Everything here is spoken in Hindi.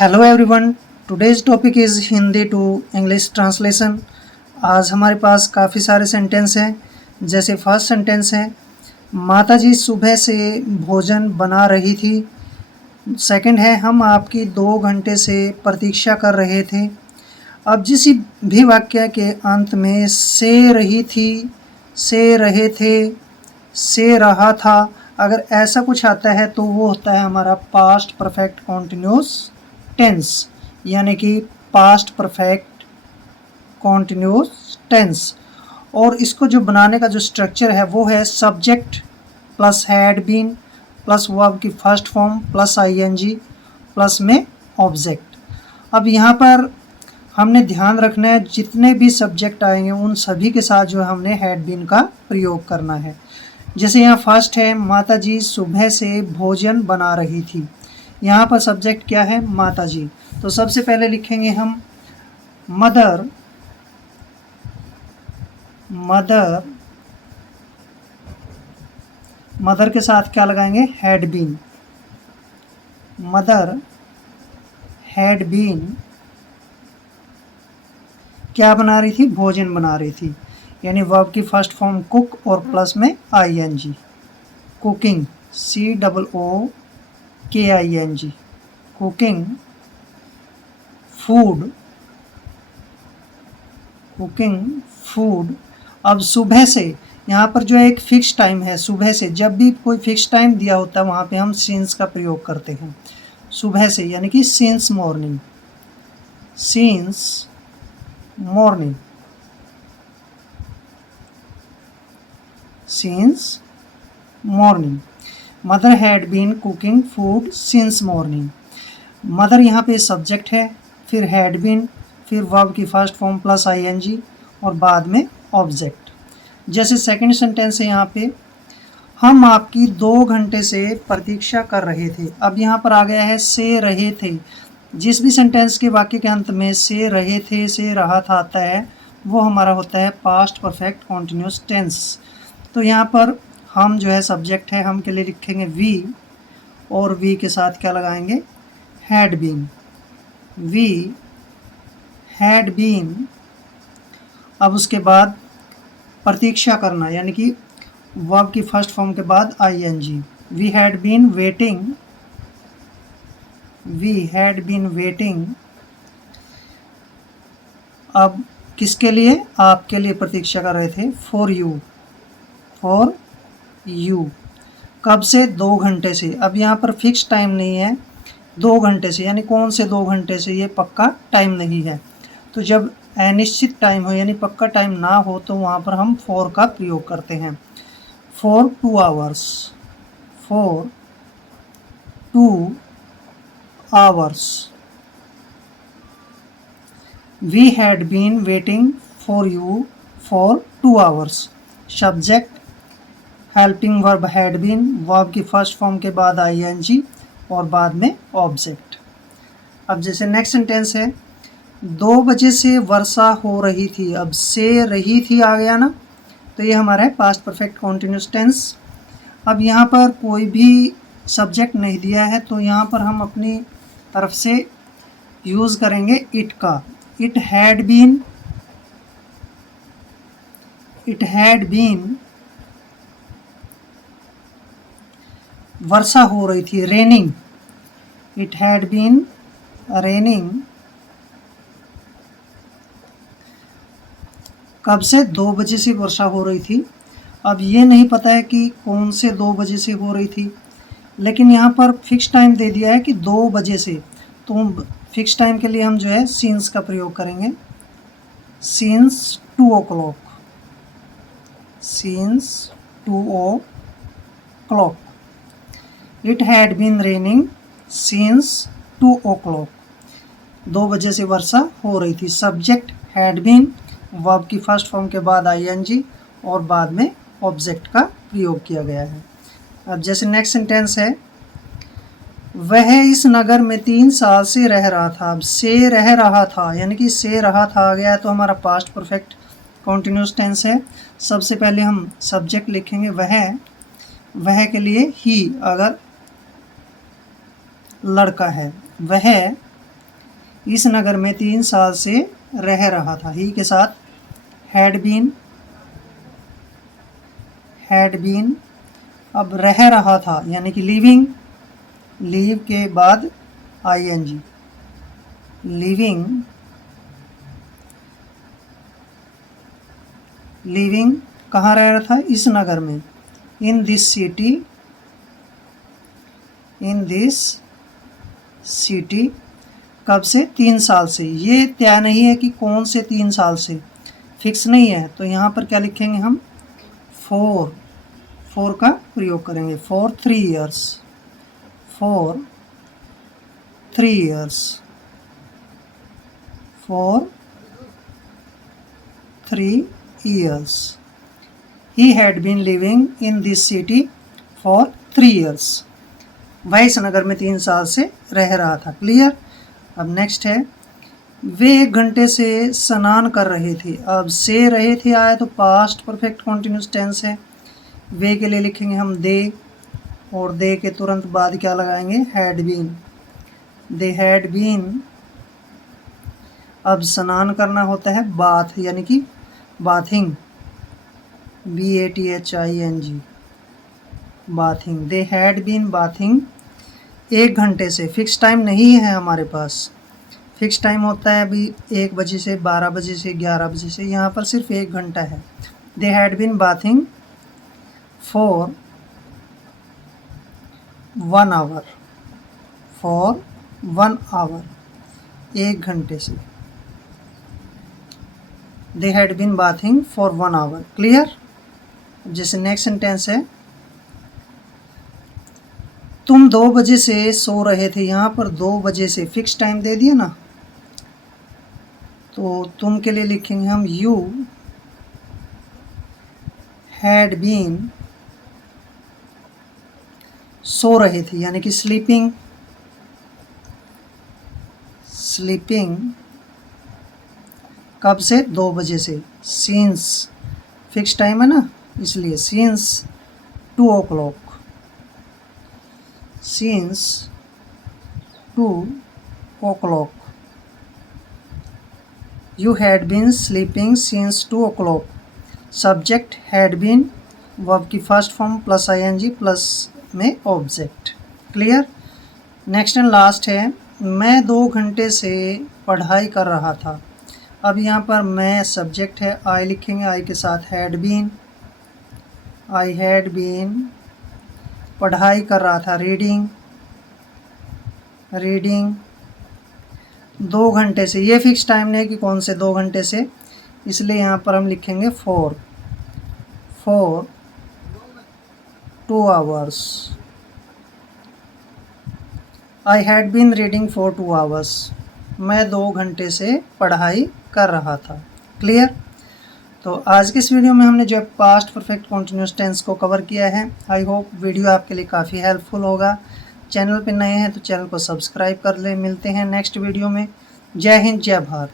Hello everyone, today's topic is Hindi to English translation. आज हमारे पास काफ़ी सारे सेंटेंस हैं। जैसे फर्स्ट सेंटेंस है, माताजी सुबह से भोजन बना रही थी। सेकंड है, हम आपकी 2 घंटे से प्रतीक्षा कर रहे थे। अब जिस भी वाक्य के अंत में से रही थी, से रहे थे, से रहा था, अगर ऐसा कुछ आता है तो वो होता है हमारा पास्ट परफेक्ट कॉन्टिन्यूस टेंस, यानी कि पास्ट परफेक्ट कॉन्टिन्यूस टेंस। और इसको जो बनाने का जो स्ट्रक्चर है वो है subject plus had been plus verb की first form plus ING plus में ऑब्जेक्ट। अब यहाँ पर हमने ध्यान रखना है जितने भी सब्जेक्ट आएंगे उन सभी के साथ जो हमने हैड बीन का प्रयोग करना है। जैसे यहाँ फर्स्ट है, माताजी सुबह से भोजन बना रही थी। यहाँ पर सब्जेक्ट क्या है? माताजी। तो सबसे पहले लिखेंगे हम मदर, मदर, मदर के साथ क्या लगाएंगे? Had been. Mother had been क्या बना रही थी? भोजन बना रही थी, यानी वर्ब की फर्स्ट फॉर्म कुक और प्लस में ING. Cooking, COOKING, cooking. Food, cooking food. अब सुबह से, यहाँ पर जो है एक फिक्स टाइम है। सुबह से, जब भी कोई फिक्स टाइम दिया होता है वहाँ पे हम सिंस का प्रयोग करते हैं। सुबह से यानी कि since morning, since morning, since morning. Mother had been cooking food since morning. Mother यहाँ पे सब्जेक्ट है, फिर हैड बीन, फिर वर्ब की फर्स्ट फॉर्म प्लस आईएनजी और बाद में ऑब्जेक्ट। जैसे सेकंड सेंटेंस है यहाँ पे, हम आपकी 2 घंटे से प्रतीक्षा कर रहे थे। अब यहाँ पर आ गया है से रहे थे। जिस भी सेंटेंस के वाक्य के अंत में से रहे थे, से रहा था आता है, वो हमारा होता है पास्ट परफेक्ट कॉन्टिन्यूस टेंस। तो यहाँ पर हम जो है सब्जेक्ट है, हम के लिए लिखेंगे वी, और वी के साथ क्या लगाएंगे? Had been. We had been. अब उसके बाद प्रतीक्षा करना, यानी कि वर्ब की फर्स्ट फॉर्म के बाद ING. We had been waiting, we had been waiting. अब किसके लिए? आपके लिए प्रतीक्षा कर रहे थे। For you, for you. कब से? 2 घंटे से। अब यहाँ पर फिक्स टाइम नहीं है, 2 घंटे से, यानी कौन से 2 घंटे से? ये पक्का टाइम नहीं है। तो जब अनिश्चित टाइम हो यानी पक्का टाइम ना हो तो वहाँ पर हम फॉर का प्रयोग करते हैं। For 2 hours, for 2 hours. We had been waiting for you for 2 hours. Subject helping verb had been, verb की फर्स्ट फॉर्म के बाद आईएनजी और बाद में ऑब्जेक्ट। अब जैसे नेक्स्ट सेंटेंस है, 2 बजे से वर्षा हो रही थी। अब से रही थी आ गया ना, तो ये हमारा है पास्ट परफेक्ट कॉन्टिन्यूस टेंस। अब यहाँ पर कोई भी सब्जेक्ट नहीं दिया है तो यहाँ पर हम अपनी तरफ से यूज़ करेंगे इट का। It had been, it had been वर्षा हो रही थी, raining. It had been raining. कब से? 2 बजे से वर्षा हो रही थी। अब ये नहीं पता है कि कौन से 2 बजे से हो रही थी, लेकिन यहाँ पर फिक्स टाइम दे दिया है कि 2 बजे से, तो फिक्स टाइम के लिए हम जो है सिंस का प्रयोग करेंगे। Since 2 o'clock, since 2 o'clock। It had been raining since 2 o'clock। 2 बजे से वर्षा हो रही थी। सब्जेक्ट हैड बीन, वर्ब की फर्स्ट फॉर्म के बाद आईएनजी और बाद में ऑब्जेक्ट का प्रयोग किया गया है। अब जैसे नेक्स्ट सेंटेंस है, वह इस नगर में 3 साल से रह रहा था। अब से रह रहा था यानी कि से रहा था आ गया तो हमारा पास्ट परफेक्ट कॉन्टिन्यूस टेंस है। सबसे पहले हम सब्जेक्ट लिखेंगे वह, वह के लिए ही अगर लड़का है, वह इस नगर में 3 साल से रह रहा था। ही के साथ हैड बीन, अब रह रहा था यानी कि लिविंग, लीव के बाद ing, लिविंग कहाँ रह रहा था? इस नगर में। इन दिस सिटी कब से? 3 साल से। ये तय नहीं है कि कौन से 3 साल से, फिक्स नहीं है, तो यहाँ पर क्या लिखेंगे हम? 4 का प्रयोग करेंगे। For 3 years he had been living in this city for 3 years। वह इस नगर में 3 साल से रह रहा था। क्लियर। अब नेक्स्ट है, वे 1 घंटे से स्नान कर रहे थे। अब से रहे थे आया तो पास्ट परफेक्ट कॉन्टिन्यूस टेंस है। वे के लिए लिखेंगे हम दे, और दे के तुरंत बाद क्या लगाएंगे? Had been. They had been. अब स्नान करना होता है बाथ, यानी कि bathing, BATHING, bathing. They had been bathing 1 घंटे से। फिक्स टाइम नहीं है हमारे पास। फिक्स टाइम होता है अभी 1 बजे से, 12 बजे से, 11 बजे से। यहाँ पर सिर्फ 1 घंटा है। They had been bathing for 1 hour, 1 घंटे से। They had been bathing for 1 hour. Clear. जैसे नेक्स्ट सेंटेंस है, तुम 2 बजे से सो रहे थे। यहाँ पर 2 बजे से फिक्स टाइम दे दिया ना, तो तुम के लिए लिखेंगे हम यू हैड बीन, सो रहे थे यानी कि स्लीपिंग कब से? 2 बजे से। सिंस फिक्स टाइम है ना, इसलिए since 2 o'clock, You had been sleeping since 2 o'clock। Subject had been, verb की first form plus ing plus में object. Clear. Next and last है, मैं 2 घंटे से पढ़ाई कर रहा था। अब यहाँ पर मैं सब्जेक्ट है, आई लिखेंगे, आई के साथ had been, I had been, पढ़ाई कर रहा था रीडिंग 2 घंटे से। ये फिक्स टाइम नहीं कि कौन से 2 घंटे से, इसलिए यहाँ पर हम लिखेंगे for 2 hours। I had been reading for 2 hours। मैं 2 घंटे से पढ़ाई कर रहा था। क्लियर। तो आज के इस वीडियो में हमने जो है पास्ट परफेक्ट कॉन्टिन्यूस टेंस को कवर किया है। आई होप वीडियो आपके लिए काफ़ी हेल्पफुल होगा। चैनल पे नए हैं तो चैनल को सब्सक्राइब कर लें। मिलते हैं नेक्स्ट वीडियो में। जय हिंद, जय भारत।